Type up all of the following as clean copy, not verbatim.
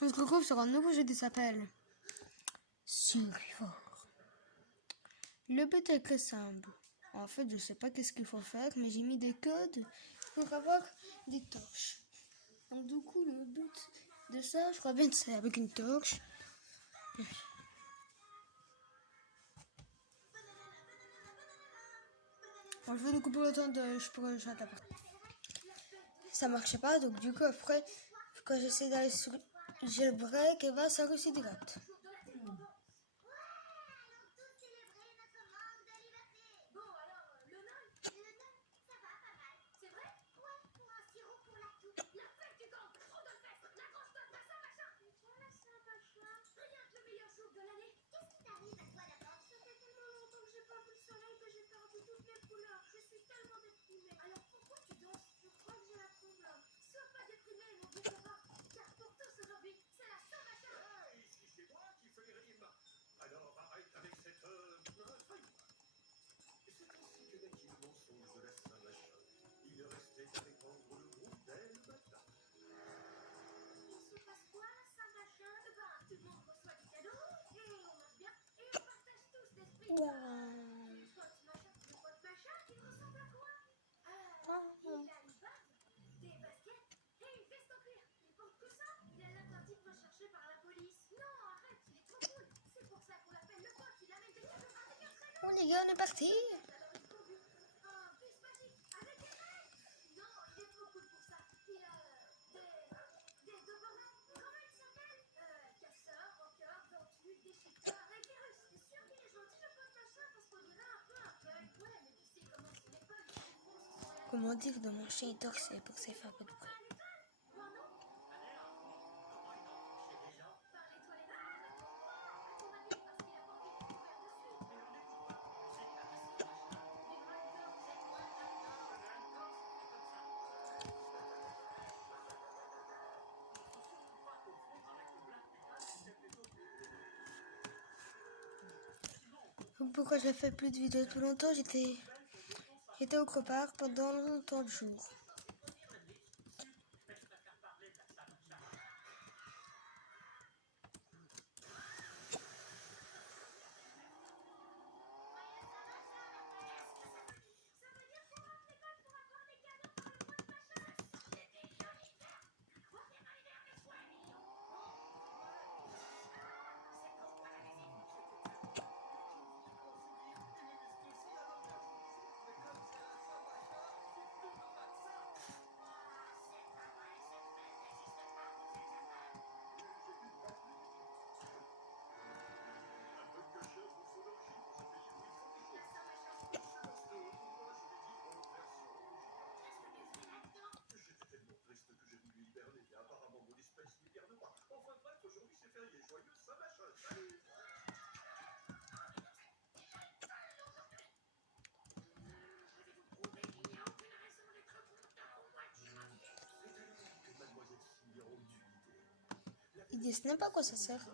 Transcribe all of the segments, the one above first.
On se retrouve sur un nouveau jeu qui s'appelle Survivor. Le but est très simple. En fait, je sais pas qu'est-ce qu'il faut faire, mais j'ai mis des codes pour avoir des torches. Donc du coup, le but de ça, je crois bien que c'est avec une torche. Bon, je vais le couper autant de je pourrais jouer à la partie. Ça marchait pas, donc du coup après, quand j'essaie d'aller sur jailbreak, et ben ça réussit direct. Bon les gars, on est parti. Comment dire de mon chien est toxique pour que ça fait un peu de bruit. Pourquoi j'ai fait plus de vidéos depuis longtemps? J'étais autre part pendant longtemps de jour. Ils disent même pas à quoi ça sert.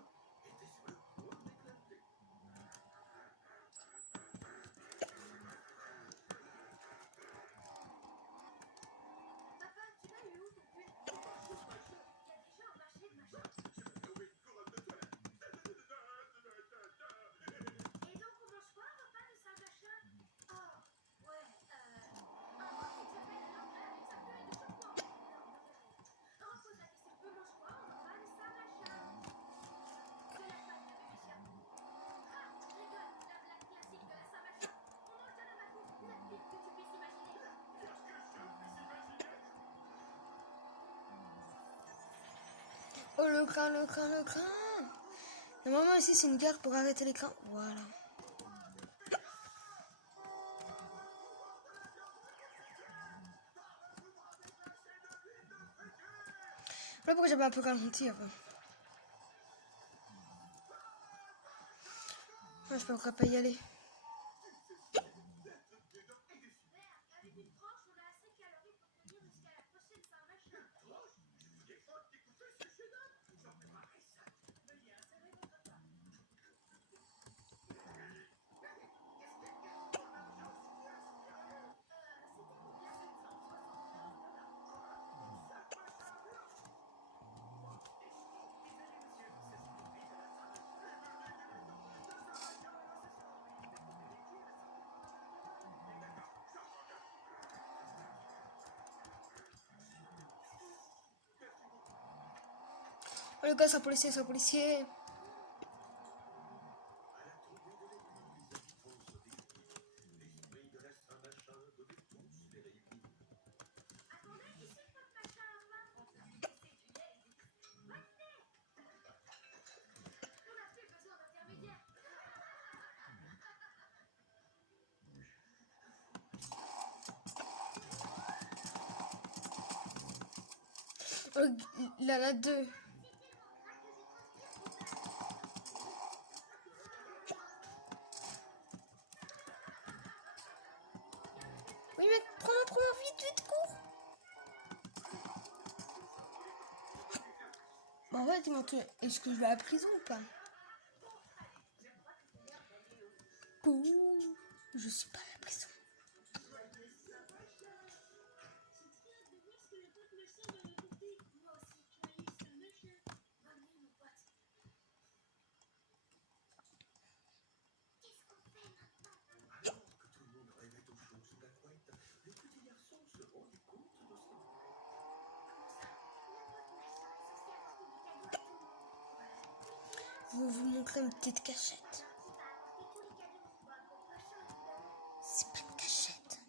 Oh le crin, le crin, le crin. Normalement ici c'est une gare pour arrêter l'écran. Voilà. Voilà pourquoi j'avais un peu ralenti avant. Ah, je pourrais pas y aller. Oh le gars, c'est un policier, c'est un policier. Oh, il en a deux. Oui mec, prends-moi, vite, cours. Bah en fait, ils m'ont tué. Est-ce que je vais à la prison ou pas? Cours. Je suis pas à la prison. Je vais vous montrer une petite cachette. C'est pas une cachette.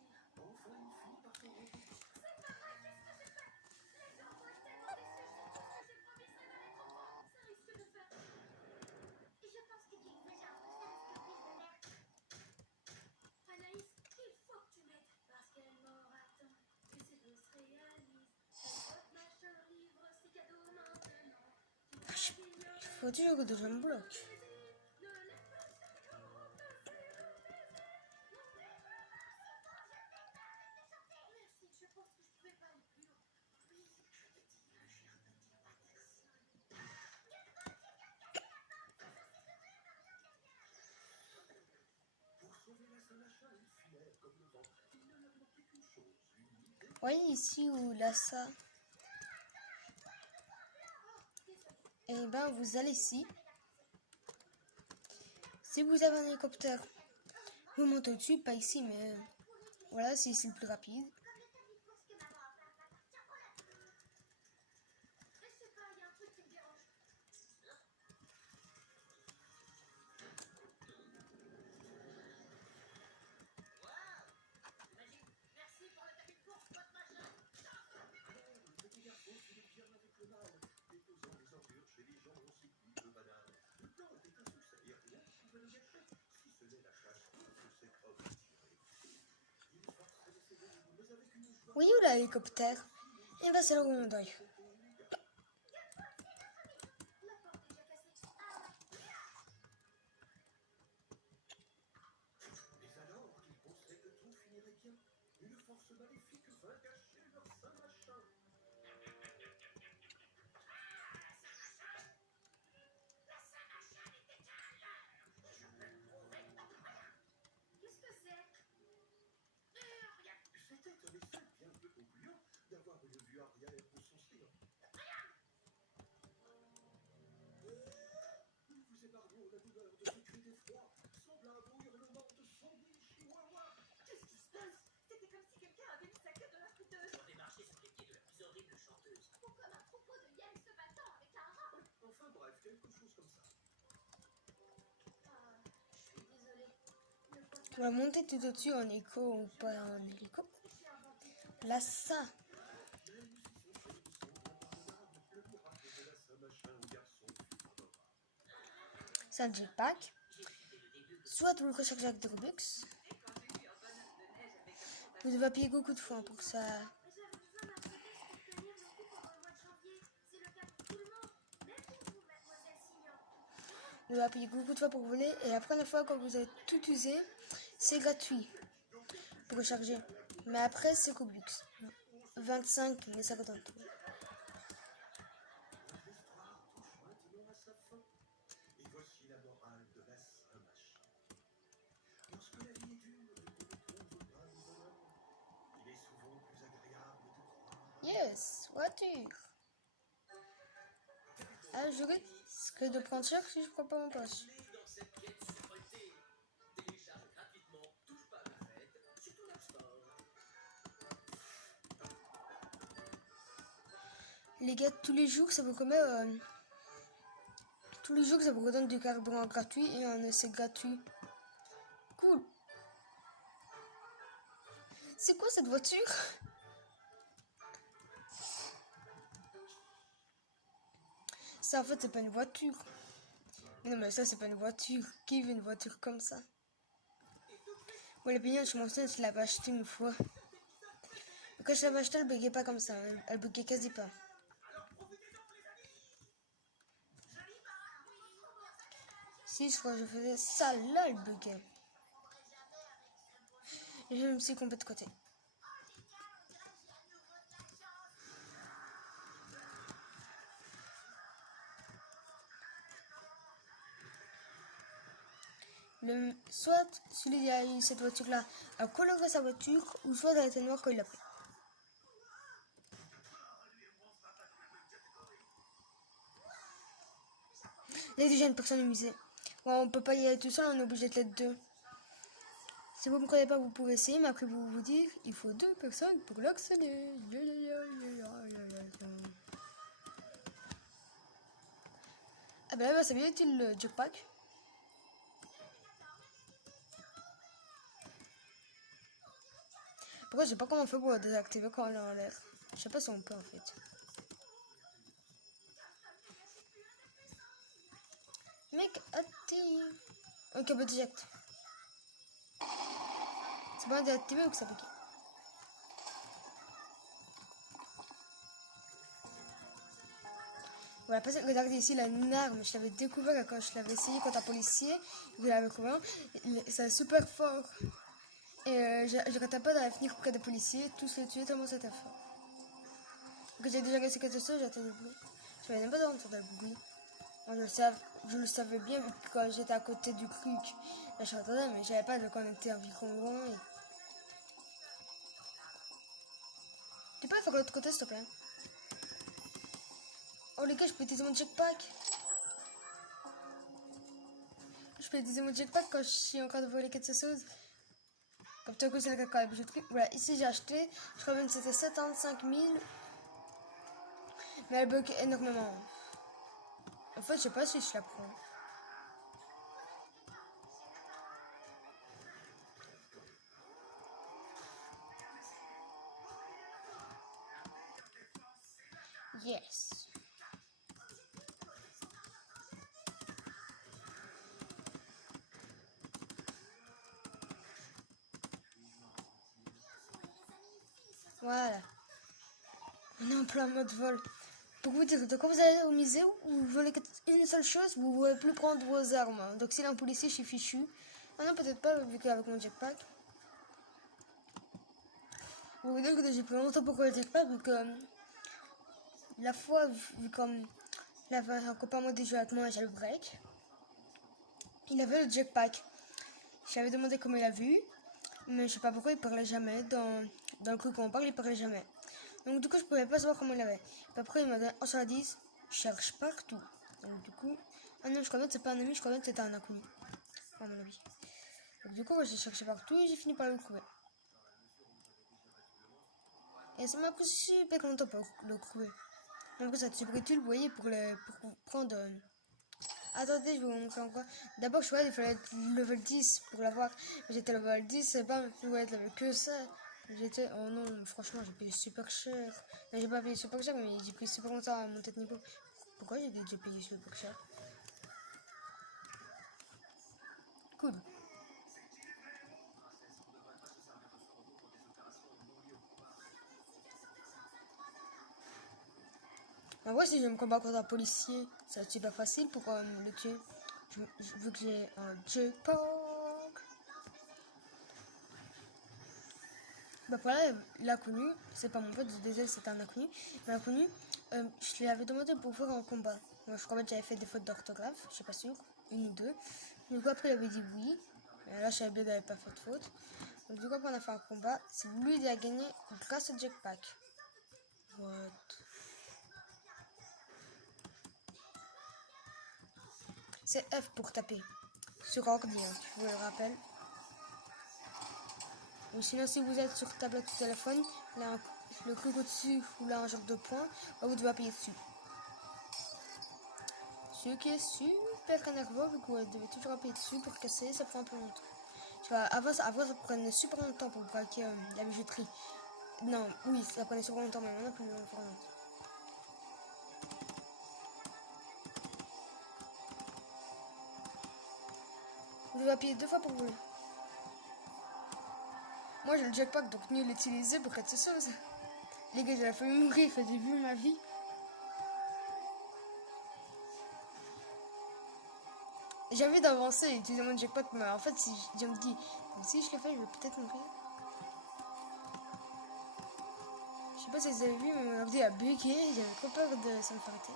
Il faut toujours que je me bloque. Voyez ici où là ça. Et ben vous allez ici. Si vous avez un hélicoptère, vous montez au-dessus, pas ici, mais voilà, c'est ici le plus rapide. Oui, où l'hélicoptère? Et ben c'est là où on doit. On va monter tout au-dessus en écho ou pas en hélico. Là, ça. C'est un jetpack. Soit vous le rechargez avec des Robux. Vous devez appuyer beaucoup de fois pour ça. Vous devez appuyer beaucoup de fois pour voler. Et la première fois, quand vous avez tout usé, c'est gratuit pour recharger. Mais après, c'est Robux. 25, mais ça coûte. Yes, voiture. Ah, je risque de prendre cher si je prends pas mon poche. Les gars, tous les jours, ça vous commet Tous les jours, ça vous redonne du carburant gratuit et un essai gratuit. Cool. C'est quoi cette voiture? Ça, en fait, c'est pas une voiture. Mais non, mais ça, c'est pas une voiture. Qui veut une voiture comme ça? Bon, les pignons, je m'en souviens, je l'avais acheté une fois. Mais quand je l'avais acheté, elle buguait pas comme ça. Elle buguait quasi pas. Si, je crois que je faisais ça, là, elle buguait. Et je me suis complètement de côté. Soit celui qui a eu cette voiture-là a coloré sa voiture, ou soit elle a été noire quand il l'a pris. Il y a déjà une personne au musée. Ouais, on peut pas y aller tout seul, on est obligé de l'être deux. Si vous ne me croyez pas, vous pouvez essayer, mais après vous vous dire, il faut 2 personnes pour l'accéder. Ah ben là, c'est bien utile le jetpack. Pourquoi je sais pas comment on fait pour le désactiver quand on est en l'air. Je sais pas si on peut en fait. Mec, active. Ok, bah déjecte. C'est pas désactivé ou que ça pique. Voilà, regardez ici, il a une arme. Je l'avais découvert quand je l'avais essayé contre un policier. Vous l'avez découvert. C'est super fort. Et j'arrêtais pas d'aller venir près des policiers, tous les tuer tellement c'était fort. Que j'ai déjà réussi quelque chose, j'attendais le bruit. Je savais même pas d'entendre le bruit. Moi, je le savais bien quand j'étais à côté du truc. Là, je m'attendais, mais j'avais pas de connecter environ loin. Et... Tu peux faire de l'autre côté, s'il te plaît? Oh, les gars, je peux utiliser mon jetpack. Je peux utiliser mon jetpack quand je suis en train de voler quelque chose. Comme tu as c'est le cas, voilà, ici j'ai acheté, je crois même que c'était 75 000. Mais elle bug énormément. En fait, je sais pas si je la prends. Yes. Voilà. On est en plein mode vol. Pour vous dire, quand vous allez au musée où vous volez une seule chose, vous ne pouvez plus prendre vos armes. Donc s'il y a un policier, je suis fichu. Ah non, peut-être pas, vu qu'avec mon jetpack. Vous vous dire que j'ai pris longtemps pour le jetpack, vu que la fois, vu comme il avait un copain moi des jeux avec moi, j'ai le break. Il avait le jetpack. J'avais demandé comment il a vu, mais je sais pas pourquoi il parlait jamais. Dans le coup, quand on parle, il parlait jamais. Donc du coup, je pouvais pas savoir comment il avait. Puis après, il m'a donné 1 sur la 10, cherche partout. Donc du coup, ah non, je crois que c'est pas un ami, je crois que c'était un inconnu. À mon avis. Donc du coup, moi, j'ai cherché partout et j'ai fini par le trouver. Et ça m'a pris super longtemps pour le trouver. Donc ça te super utile, vous voyez, pour prendre... Attendez, je vais vous montrer encore. D'abord, je croyais qu'il fallait être level 10 pour l'avoir. J'étais level 10, c'est pas, je voulais être level que ça. J'étais, oh non, franchement, j'ai payé super cher. Non, j'ai pas payé super cher, mais j'ai pris super longtemps à monter de niveau. Pourquoi j'ai déjà payé super cher? Cool. En vrai, si je me combats contre un policier, ça va être super facile pour le tuer. Vu que j'ai un jetpack. Bah voilà, l'inconnu, c'est pas mon pote, désolé, c'était un inconnu. L'inconnu, je lui avais demandé pour faire un combat. Moi, je crois que j'avais fait des fautes d'orthographe, je suis pas sûre, une ou deux. Du coup, après, il avait dit oui. Et là, je savais bien qu'il n'avait pas fait de faute. Donc, du coup, après, on a fait un combat. C'est lui qui a gagné grâce au jetpack. What? C'est F pour taper. Sur ordi, hein, je vous le rappelle. Ou sinon, si vous êtes sur tablette ou téléphone, là, le truc au-dessus ou là un genre de point, bah, vous devez appuyer dessus. celui qui est super énervant, vu qu'on devait toujours appuyer dessus pour casser, ça prend un peu longtemps. Tu vois, avant ça prenait super longtemps pour braquer la bijouterie. Non, oui, ça prenait super longtemps, mais maintenant plus longtemps. Vous devez appuyer 2 fois pour voler. Moi j'ai le jackpot, donc mieux l'utiliser pour être chose. Les gars, j'ai failli mourir quand j'ai vu ma vie. J'ai envie d'avancer et utiliser mon jackpot, mais en fait, si je me dis, si je le fais, je vais peut-être mourir. Je sais pas si vous avez vu, mais mon ordi a bugué, j'avais trop peur de ça me faire arrêter.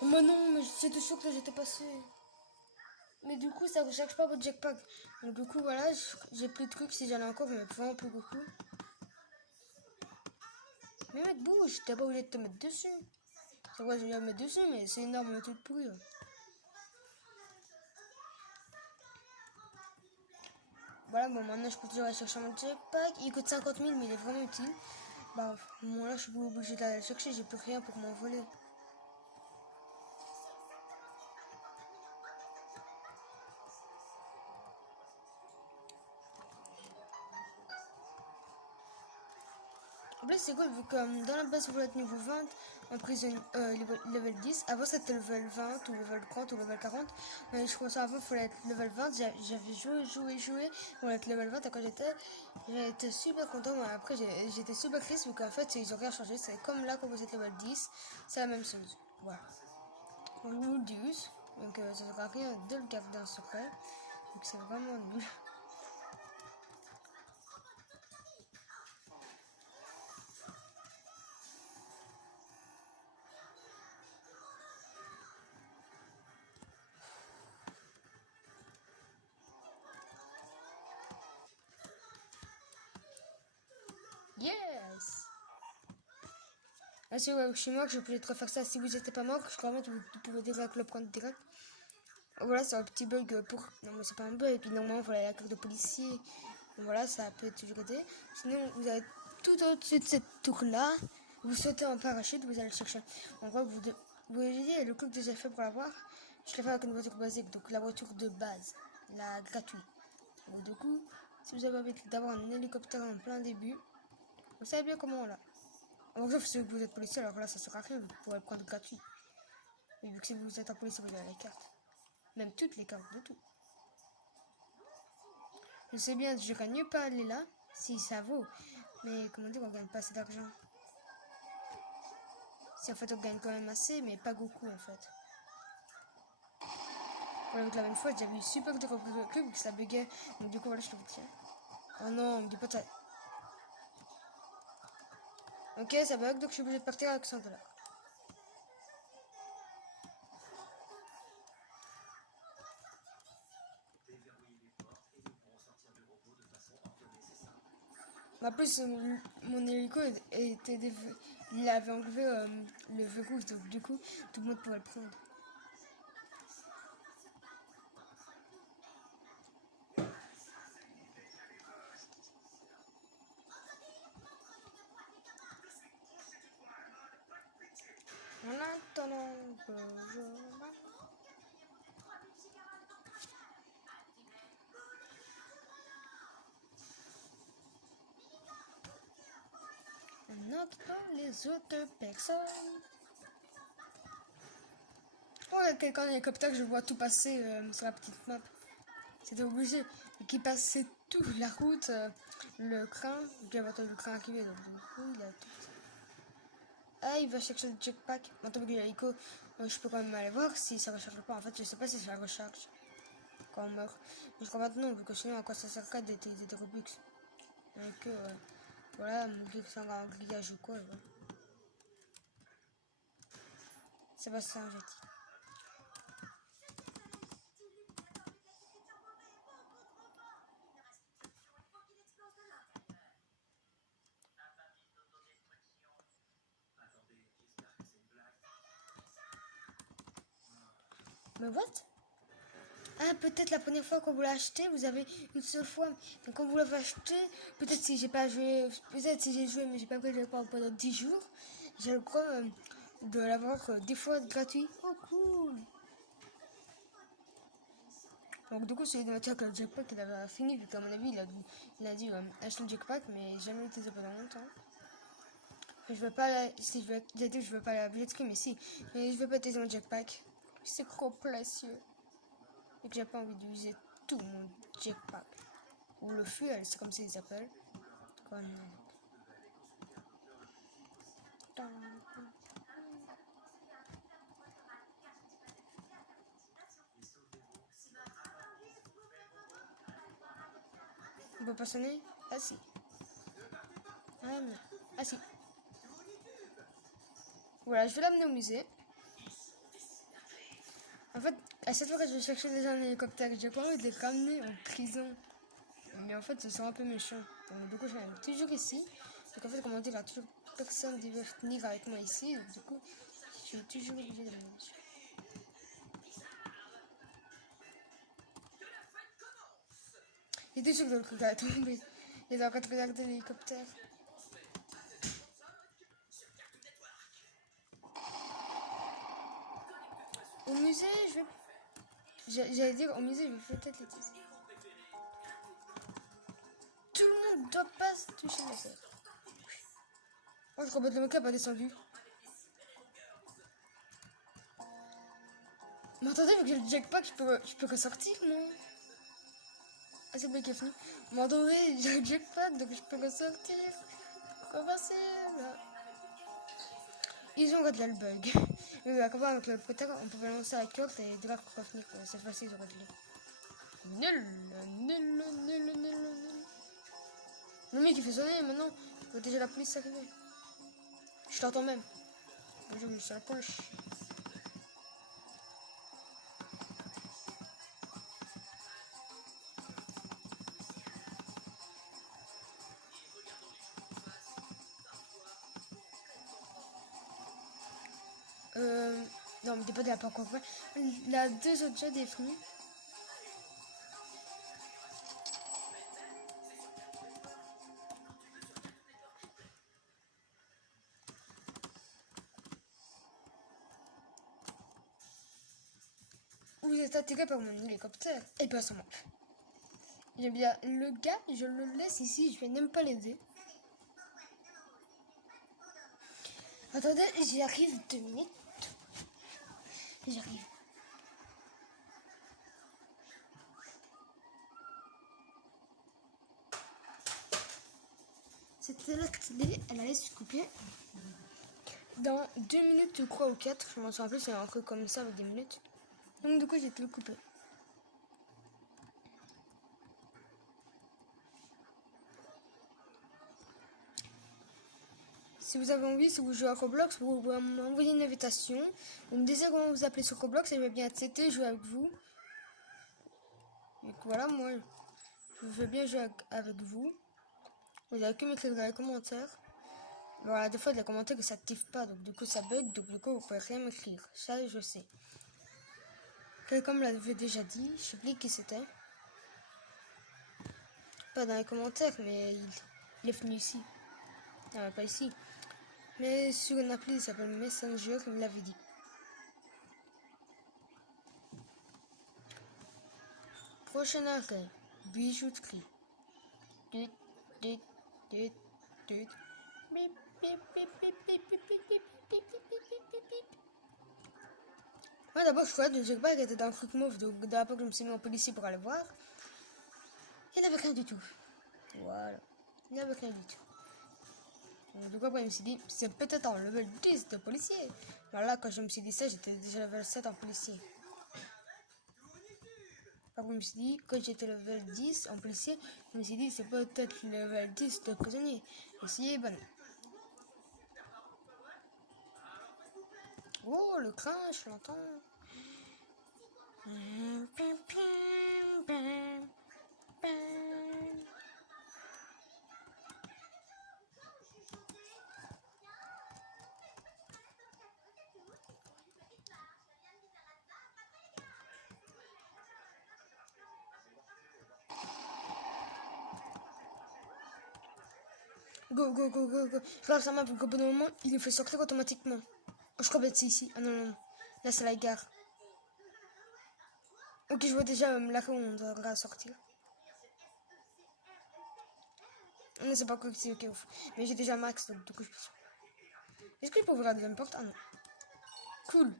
Oh mais non, mais j'étais sûr que j'étais passé. Mais du coup, ça recharge pas votre jackpot. Donc du coup, voilà, j'ai plus de trucs si j'en ai encore, mais vraiment plus beaucoup. Mais mec, bouge, t'as pas obligé de te mettre dessus. C'est vrai, je vais me mettre dessus, mais c'est énorme, mais tout pourri. Ouais. Voilà, bon, maintenant je peux toujours aller chercher mon jetpack. Il coûte 50 000, mais il est vraiment utile. Bah, moi là, je suis pas obligé d'aller le chercher, j'ai plus rien pour m'envoler. En plus, c'est cool, vu que dans la base, vous êtes niveau 20, en prison level 10. Avant, c'était level 20, ou level 30, ou level 40. Mais je pense qu'avant, il fallait être level 20. J'avais joué pour être level 20. Et quand j'étais super content. Mais après, j'étais super triste, vu qu'en fait, ils ont rien changé. C'est comme là, quand vous êtes level 10, c'est la même chose. Voilà. On vous le dit, donc ça sert à rien de le garder en secret. Donc c'est vraiment nul. Yes! Ah si ouais, je suis mort, je peux te refaire ça. Si vous n'étiez pas mort, je crois que vous pouvez direct le prendre direct. Voilà, c'est un petit bug pour... Non mais c'est pas un bug, normalement il faut aller à la carte de policier. Donc, voilà, ça peut toujours aider. Sinon, vous avez tout au-dessus de cette tour-là. Vous sautez en parachute, vous allez le chercher. En gros, vous voyez le coup que j'ai fait pour l'avoir. Je l'ai fait avec une voiture basique, donc la voiture de base, la gratuite. Donc du coup, si vous avez envie d'avoir un hélicoptère en plein début, vous savez bien comment là. Alors, sauf si vous êtes policier, alors là ça sert à rien, vous pourrez le prendre gratuit. Mais vu que si vous êtes un policier, vous avez les cartes. Même toutes les cartes de tout. Je sais bien, je gagne pas aller là, si ça vaut. Mais comment dire, on gagne pas assez d'argent. Si en fait on gagne quand même assez, mais pas beaucoup en fait. Voilà, donc la même fois, j'avais eu super de reprise de cube, que ça buguait. Donc du coup, voilà, je te retiens. Oh non, me dis pas ça. Ok, ça bug, donc je suis obligé de partir avec 100 $. En plus, mon hélico était il avait enlevé le verrou, donc du coup, tout le monde pouvait le prendre. En attendant que je... On note pas les autres personnes. Oh, il y a quelqu'un en hélicoptère, je vois tout passer sur la petite map. C'était obligé. Et qui passait toute la route, le train. J'avais entendu le train arriver, donc du coup, il a tout. Ah, il va chercher le jetpack. Maintenant que l'hélico, je peux quand même aller voir si ça recharge pas. En fait, je sais pas si ça recharge quand on meurt. Mais je crois maintenant, vu que sinon, à quoi ça sert d'utiliser des Robux. Donc, voilà, mourir sans un grillage ou quoi. Ouais. Sébastien Jetti. Mais what? Ah, peut-être la première fois qu'on vous l'a acheté, vous avez une seule fois. Donc quand vous l'avez acheté, peut-être si j'ai pas joué, peut-être si j'ai joué mais j'ai pas pris le jackpot pendant 10 jours, j'ai le droit de l'avoir 10 fois gratuit. Oh cool. Donc du coup c'est de dire que le jackpot il avait fini, vu qu'à mon avis il a dû acheter le jackpot mais jamais utilisé pendant longtemps. Je veux pas la, si je veux, j'ai dit que je veux pas la Blitzkrieg mais si, mais je veux pas utiliser mon jackpot. C'est trop précieux. Et que j'ai pas envie d'user tout mon jackpot. Ou le fuel, c'est comme ça ils s'appellent. On peut pas sonner? Ah si. Ah non. Ah si. Voilà, je vais l'amener au musée. En fait, à chaque fois que je vais chercher des gens en hélicoptère, j'ai pas envie de les ramener en prison. Mais en fait, ce sont un peu méchant. Donc, du coup, je l'amène toujours ici. Donc en fait, comment dire, il y a toujours personne qui veut venir avec moi ici. Donc, du coup, je suis toujours obligée de l'amener dessus. Il est toujours dans le truc à tomber. Il est en train de regarder l'hélicoptère. Au musée, j'allais dire, au musée, je vais peut-être l'utiliser. Tout le monde doit pas se toucher la terre. Oh, je crois que le mec a pas descendu. Mais attendez, vu que j'ai le jackpot, je peux ressortir, non? Ah, c'est le mec qui est fini. Mais attendez, j'ai le jackpot, donc je peux ressortir. Quoi passer là? Ils ont réglé le bug. Mais oui, quand avec le poteur, on pouvait lancer la corde et devoir revenir. Cette fois-ci, ils ont réglé. Nul, nul, nul, nul, nul. Le mec, il fait sonner maintenant. Il faut déjà la police arriver. Je t'entends même. Je me suis à la poche. Non, mais t'es pas de la pas encore fait. La deux autres déjà définis. Vous êtes attiré par mon hélicoptère. Et pas seulement. J'aime bien le gars, je le laisse ici, je vais même pas l'aider. Attendez, j'y arrive 2 minutes. J'arrive. C'était la télé, elle allait se couper. Dans 2 minutes, je crois, ou 4, je m'en souviens plus, c'est un truc comme ça avec des minutes. Donc du coup, j'ai tout coupé. Si vous avez envie, si vous jouez à Roblox, vous pouvez m'envoyer une invitation. Vous me dites comment vous appelez sur Roblox et je vais bien accepter, jouer avec vous. Et voilà, moi, je veux bien jouer avec vous. Vous avez que m'écrire dans les commentaires. Voilà, des fois, les commentaires que ça n'active pas, donc du coup, ça bug, donc du coup, vous pouvez rien m'écrire. Ça, je sais. Quelqu'un me l'avait déjà dit, je sais plus qui c'était. Pas dans les commentaires, mais il est venu ici. Non, pas ici. Mais sur une appli, il s'appelle Messenger, il me l'avait dit. Prochain arrêt, bijouterie. Tut, tut, tut, tut. Bip, bip, bip, bip, bip, bip, bip, bip, bip, bip, bip. Moi d'abord je croyais que le jackpot était dans le truc mauve, donc d'abord je me suis mis en policier pour aller voir. Il n'y avait rien du tout. Voilà. Il n'y avait rien du tout. Donc, du coup après je me suis dit, c'est peut-être en level 10 de policier. Voilà, quand je me suis dit ça, j'étais déjà level 7 en policier. Alors je me suis dit, quand j'étais level 10 en policier, je me suis dit, c'est peut-être level 10 de prisonnier. Et si, ben non. Oh, le crash, je l'entends. Go, go, go, go, go. Je regarde sa map, au bout d'un moment, il nous fait sortir automatiquement. Oh, je crois que c'est ici. Ah non, non, non. Là, c'est la gare. Ok, je vois déjà là où on devra sortir. Non, c'est pas quoi que c'est, ok, ouf. Mais j'ai déjà max, donc du coup, je peux. Est-ce que je peux ouvrir la deuxième porte? Ah non. Cool.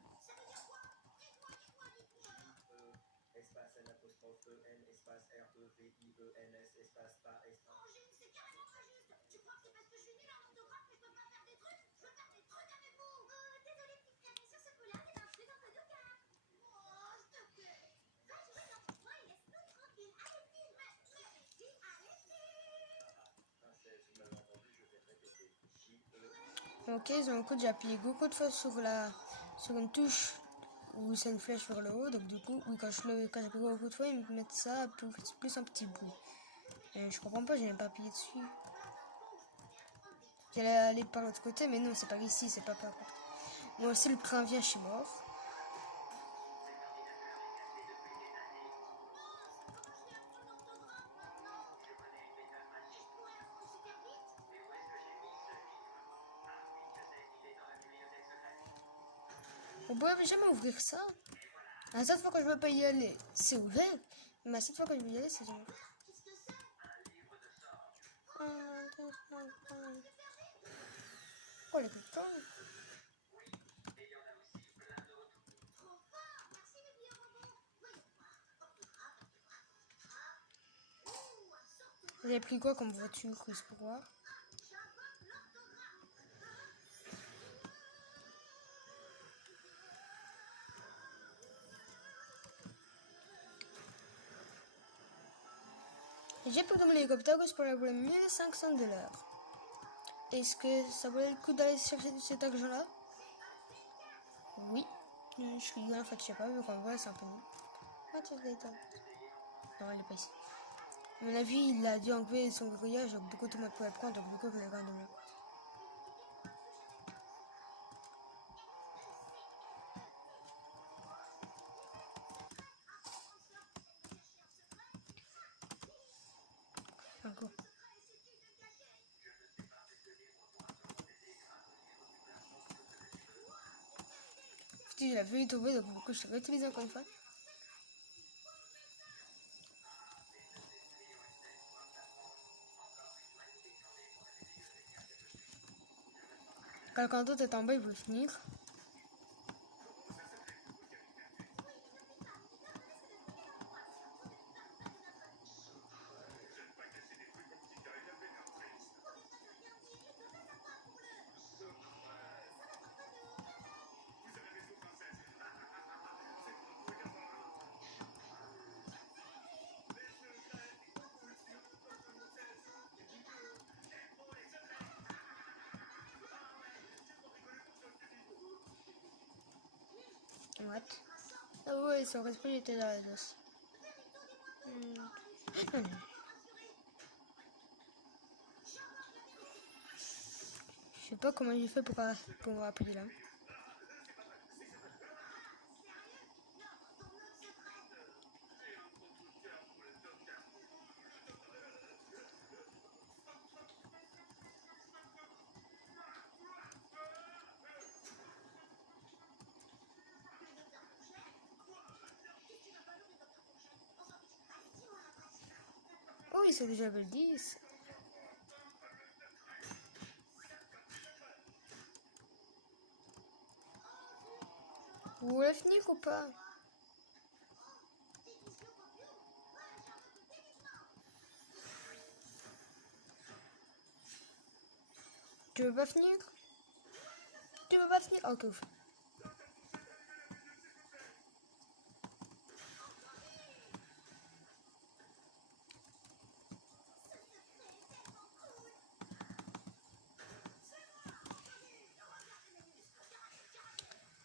Ok, donc j'ai appuyé beaucoup de fois sur une touche où c'est une flèche vers le haut. Donc du coup, oui, quand j'appuie beaucoup de fois, ils me mettent ça plus un petit bout. Et je comprends pas, je n'ai pas appuyé dessus. J'allais aller par l'autre côté, mais non, c'est pas ici, c'est pas par contre. Moi aussi, le train vient, je suis mort. On pourrait jamais ouvrir ça. À cette fois que je veux pas y aller, c'est ouvert. Mais à cette fois que je veux y aller, c'est jamais ouvert. Oh les putains. Vous avez pris quoi comme voiture, juste pour voir? J'ai pris dans mon hélicoptère pour avoir 1500 $. Est-ce que ça valait le coup d'aller chercher cet argent-là? Oui. Je suis bien en fait, je sais pas, vu qu'en vrai c'est un peu nul. Non, il est pas ici. À mon avis, il a dû enlever son verrouillage, donc beaucoup de monde pouvait prendre, donc beaucoup de les gars de encore. Il a vu tomber, donc beaucoup je l'ai réutilisé encore une fois. Quelqu'un d'autre est en bas, il veut finir. What? Ah ouais, son esprit était dans la dos. Je sais pas comment j'ai fait pour appuyer là. Oh, ils sont déjà level 10. Vous voulez finir ou pas? Tu veux pas finir? Tu veux pas finir? Ok, ouf.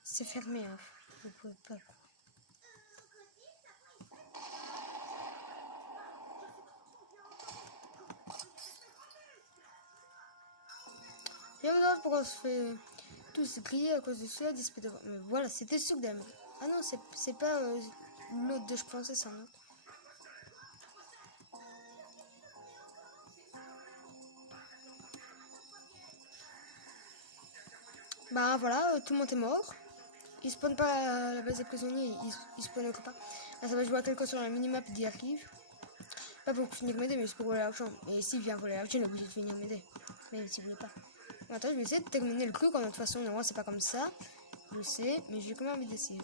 C'est fermé, hein. Vous pouvez pas. Je me demande pourquoi on se fait tous griller à cause de cela, dispute. Mais voilà, c'était sûr d'elle. Ah non, c'est pas l'autre de je pensais, c'est un autre. Bah voilà, tout le monde est mort. Ils spawnent pas à la base des prisonniers, ils spawnent autre part. Là, ça va jouer à quelqu'un sur la minimap d'y arrive. Pas pour venir m'aider, mais c'est pour voler l'argent. Et s'il vient voler l'argent, il est obligé de venir m'aider. Mais s'il voulait pas. Bon, attends, je vais essayer de terminer le truc. De toute façon, non, c'est pas comme ça. Je sais, mais j'ai quand même envie d'essayer.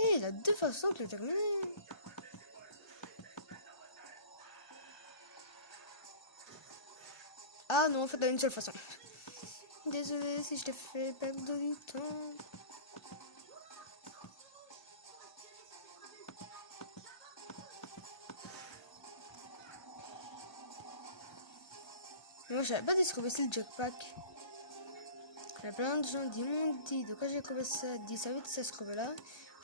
Et il a deux façons de le terminer. Ah non, en fait, il y a une seule façon. Désolé si je t'ai fait perdre du temps. Moi, j'avais pas dit ce que c'est le jetpack. Il y a plein de gens qui m'ont dit de quoi j'ai trouvé ça, dit ça vite ça se trouve là.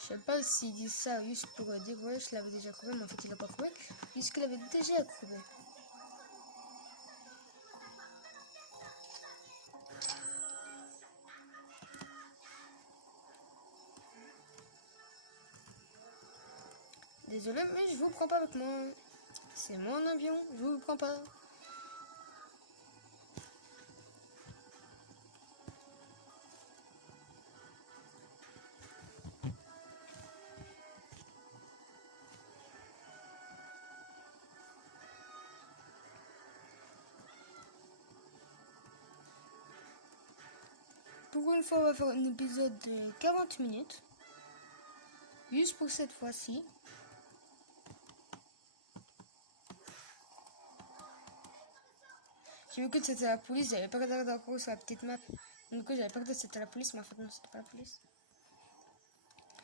Je sais pas s'il dit ça juste pour dire ouais je l'avais déjà trouvé, mais en fait il l'a pas trouvé, puisqu'il l'avait déjà trouvé. Désolé, mais je vous prends pas avec moi. C'est mon avion, je vous prends pas. Pour une fois, on va faire un épisode de 40 minutes. Juste pour cette fois-ci. J'ai vu que c'était la police, j'avais pas regardé encore sur la petite map. Donc j'avais pas regardé que c'était la police, mais en fait non, c'était pas la police.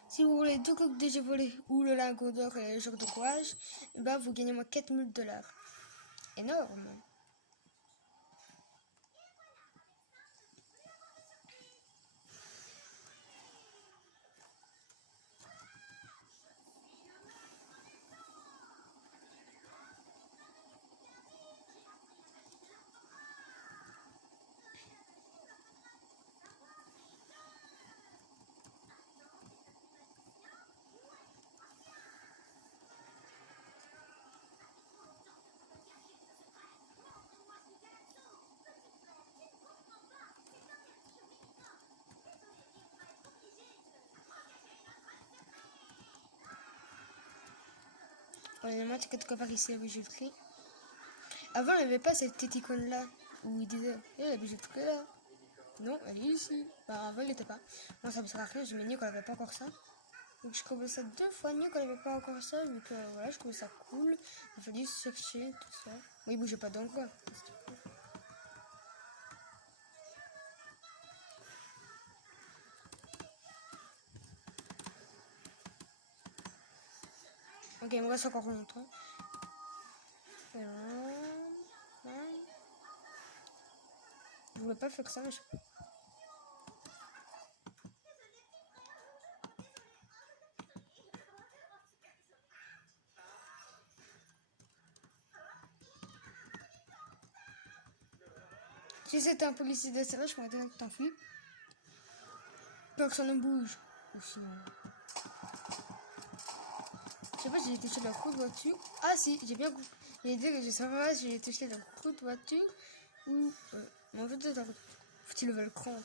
Si vous voulez deux coques de j'ai volé ou le lingot d'or et le jour de courage, bah vous gagnez moins 4000 $. Énorme. Honnêtement, tu quelque part ici la bijouterie. Avant, il n'y avait pas cette petite icône là où il disait la bijouterie là. Non, elle est ici. Bah, avant, il n'était pas. Moi, ça me sert à rien, j'ai mis qu'on n'avait pas encore ça. Donc, je trouvais ça deux fois mieux qu'on n'avait pas encore ça, vu que voilà, je trouvais ça cool. Il fallait chercher tout ça. Oui, il bougeait pas donc quoi. Ok, il me reste encore longtemps. Je voulais pas faire ça, mais je sais pas. Si c'était un policier de service, je pourrais dire que t'enfuis. Personne ne bouge. Ou sinon... Je sais pas si j'ai touché la roue de voiture. Ah si, j'ai bien compris. J'ai dit que je savais pas si j'ai touché la roue de voiture ou... mais en fait, c'est la route. Faut-il lever le crâne.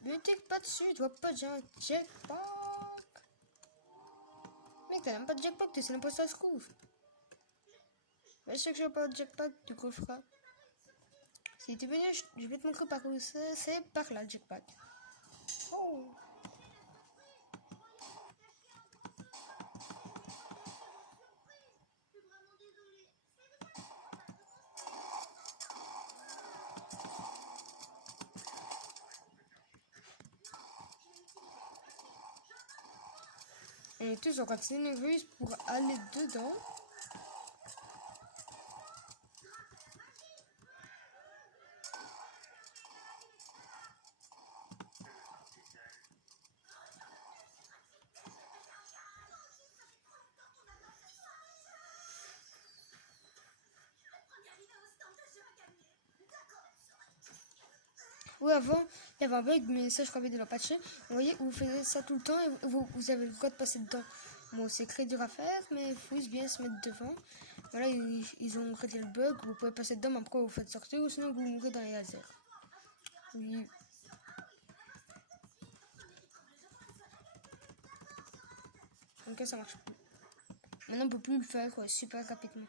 Ne t'es pas dessus, tu vois pas, j'ai un jetpack. Mec, t'as même pas de jetpack, tu sais même pas où ça se trouve. Mais je sais que j'ai pas de jetpack, du coup, frère. Si tu veux, je vais te montrer par où c'est par là le jetpack. Oh. Et tous on continue une ruse pour aller dedans. Oui, avant, il y avait un bug, mais ça, je crois qu'ils l'ont patché. Vous voyez, vous faites ça tout le temps et vous avez le droit de passer dedans. Bon, c'est très dur à faire, mais il faut bien se mettre devant. Voilà, ils ont réglé le bug. Vous pouvez passer dedans, mais après vous faites sortir, ou sinon vous mourrez dans les lasers. Oui. Ok, ça marche plus. Maintenant, on peut plus le faire super rapidement.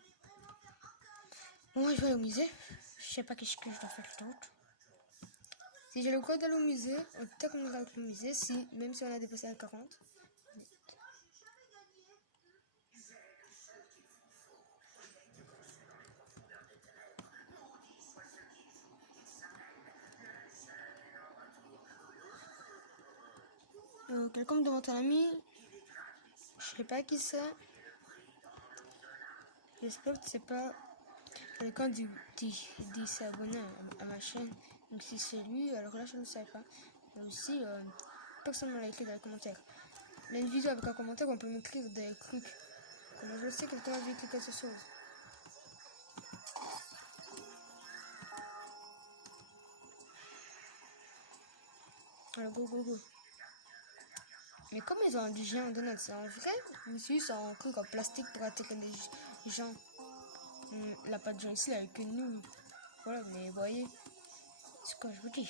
Bon, je vais aller au musée. Je sais pas qu'est-ce que je dois faire d'autre. Si j'ai le droit d'aller au musée, on terminera avec le musée, si, même si on a dépassé à 40. Quelqu'un me demande un ami. Je sais pas qui c'est. J'espère que c'est pas quelqu'un dit s'abonner à ma chaîne. Donc si c'est lui, alors là je ne sais pas. Mais aussi, personne ne m'a écrit dans les commentaires. Il y a une vidéo avec un commentaire où on peut m'écrire des trucs. Comment je sais que quelqu'un a écrit quelque chose. Alors go go go. Mais comme ils ont du géant de net, c'est en vrai ou c'est en truc en plastique pour attirer les gens. La pas de gens ici, elle est que nous. Voilà, mais vous voyez ce que je vous dis.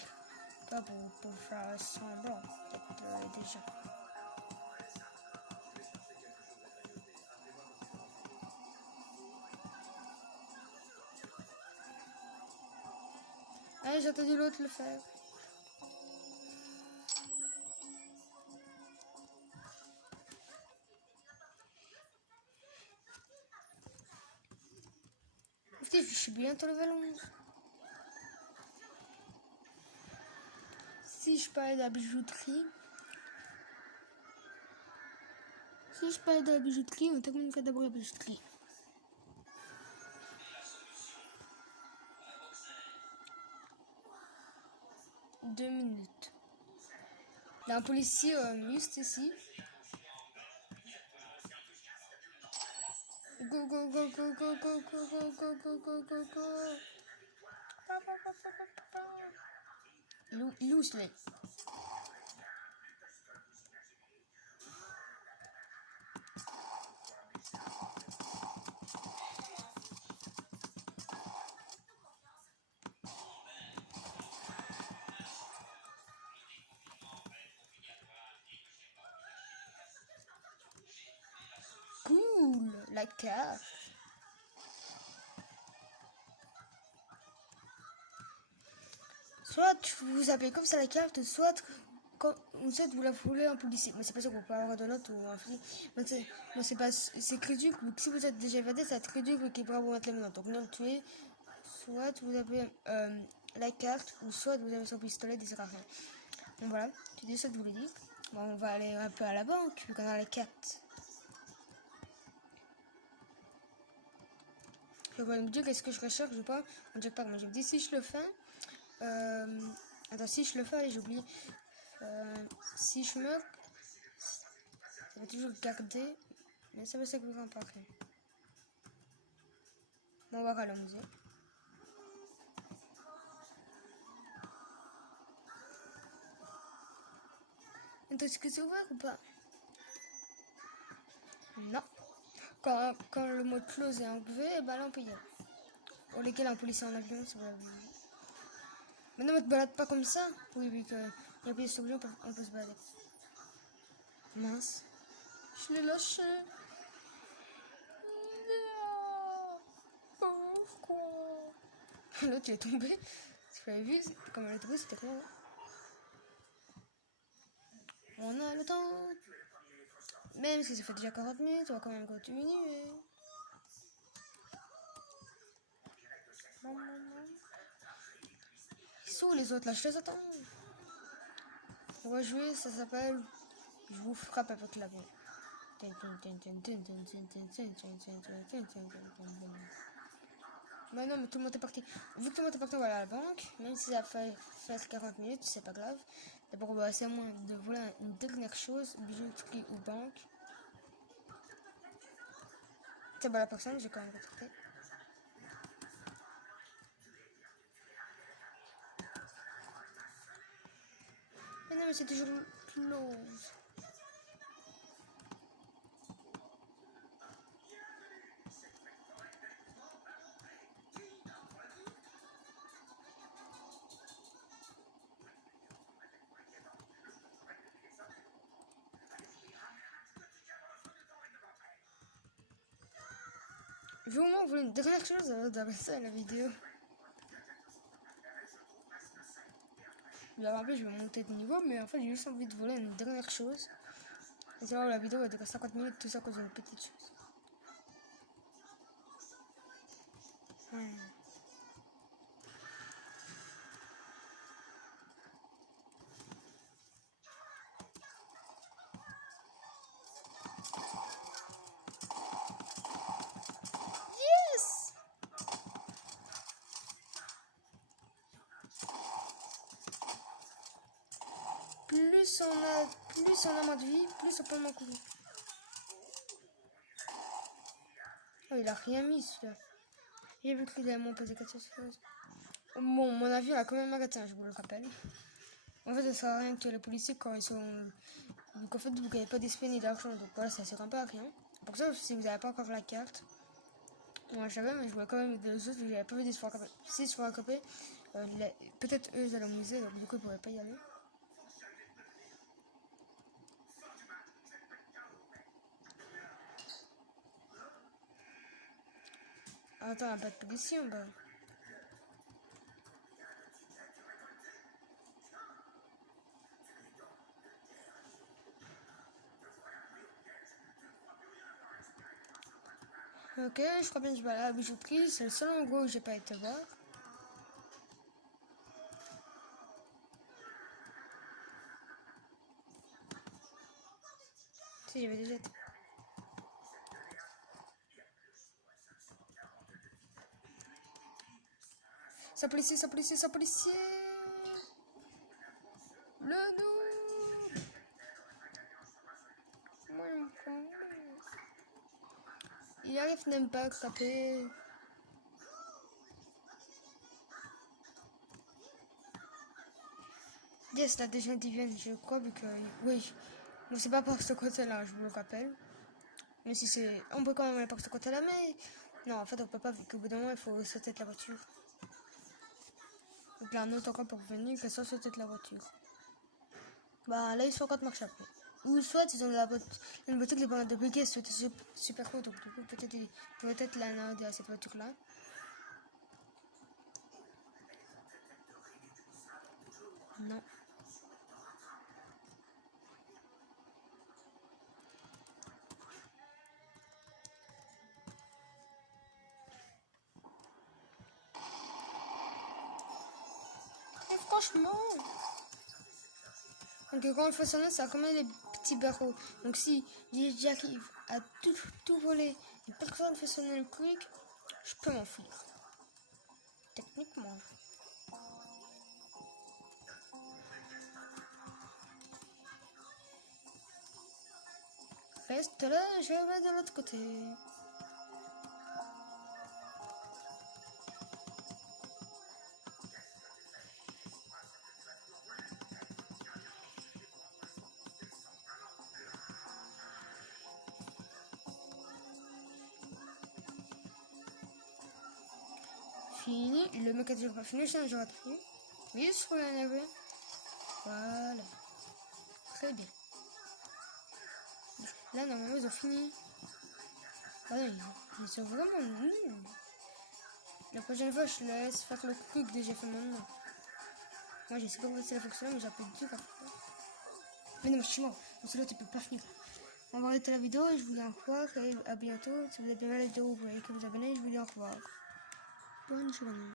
Pas pour faire semblant d'être des gens. Allez, j'ai entendu l'autre le faire. Putain, je suis bientôt level 11. Si je parlais de la bijouterie. On termine d'abord la bijouterie. Deux minutes. Il y a un policier juste ici. Go go go go go go go go go go go go go. Loosely. Cool, la carte. Soit vous appelez comme ça la carte, soit vous la voulez un policier. Mais c'est pas sûr que vous pouvez avoir de notes ou un fusil. Mais c'est très dur. Si vous êtes déjà évadé, ça va être très dur qu'il pourra vous mettre les menottes. Donc non le tuer. Soit vous avez la carte, ou soit vous avez son pistolet, il sert à rien. Donc voilà, j'ai dit ça que je vous l'ai dit. Bon, on va aller un peu à la banque, vu qu'on a les cartes. Je vais me dire qu'est-ce que je recherche ou pas. On dirait pas, moi je me dis si je le fais. Attends, si je le fais, allez, j'oublie. Si je meurs, ça va toujours garder. Mais ça va servir un paquet. Bon, on va aller au musée. Est-ce que c'est ouvert ou pas? Non. Quand le mot close est enlevé, bah là on peut y aller. Pour lesquels un policier en avion, si vous l'avez vu. Mais non, mais te balade pas comme ça. Oui, oui, que il y a sur lui, on peut se balader. Mince. Je l'ai lâché. Pourquoi? L'autre il est tombé. Tu l'avais vu, comme elle est tombée, c'était quoi? On a le temps. Même si ça fait déjà 40 minutes, on va quand même continuer. Ils sont où les autres là? Je les attends. On va jouer, ça s'appelle Je vous frappe avec la voix. Mais non, mais tout le monde est parti. Vu que tout le monde est parti, on va aller à la banque. Même si ça va faire 40 minutes, c'est pas grave. D'abord, on va essayer de voler une dernière chose, bijouterie ou banque. C'est pas la personne, j'ai quand même retraité. Mais non, mais c'est toujours close. Je vais au moins voler une dernière chose avant d'arrêter la vidéo. Je rappelé, je vais monter de niveau, mais en fait, j'ai juste envie de voler une dernière chose. Et c'est vrai, la vidéo va durer 50 minutes, tout ça à cause d'une petite chose. Ouais. Yes! Plus on a moins de vie, plus on peut m'en courir. Oh, il a rien mis celui-là. J'ai vu qu'il a mon posé quelque chose. Bon, mon avion a quand même arrêté, je vous le rappelle. En fait, ça sert à rien que tuer les policiers quand ils sont. Donc en fait, vous n'avez pas d'esprit ni d'argent, donc voilà, ça sert un peu à rien. Pour ça, si vous n'avez pas encore la carte, moi je savais, mais je voulais quand même des autres, j'avais pas vu des fois si je ferais copier, peut-être eux ils allaient au musée, donc du coup ils pourraient pas y aller. Attends, on a pas de policier en bas. Ok, je crois bien que je vais aller à la bijouterie, c'est le seul endroit où j'ai pas été voir. Si, j'avais déjà été. Ça policier, ça policier, ça policier. Le nous. Il arrive même pas à taper. Yes, là déjà divine, je crois, vu que. Oui. Bon, c'est pas par ce côté-là, je vous le rappelle. Mais si c'est. On peut quand même aller par ce côté-là, mais. Non, en fait, on peut pas, vu qu'au bout d'un moment, il faut sauter de la voiture. Donc là, un autre encore pour venir, que ça sauter de la voiture. Bah là, ils sont encore de marche après. Ou soit ils ont une voiture qui les permet de bugger, c'est super cool. Donc du coup, peut-être la nade à cette voiture-là. Non. Et franchement. Donc quand on fait sonner, ça a quand même des petits barreaux. Donc si j'arrive à tout voler et personne ne fait sonner le truc, je peux m'enfuir. Techniquement. Reste là, je vais de l'autre côté. Fini, le mec a toujours pas fini, je j'aurais fini. Oui, sur la navette. Voilà. Très bien. Là, normalement, ils ont fini. Ah non, ils sont vraiment nuls. La prochaine fois, je laisse faire le truc que j'ai fait maintenant. Moi, j'ai sais pas comment c'est la fonction, mais j'ai un peu dur à faire. Mais non, je suis mort. Donc, celui-là, tu peux pas finir. On va arrêter la vidéo et je vous dis au revoir et à bientôt. Si vous avez aimé la vidéo, vous pouvez vous abonner et je vous dis au revoir. Bonne journée.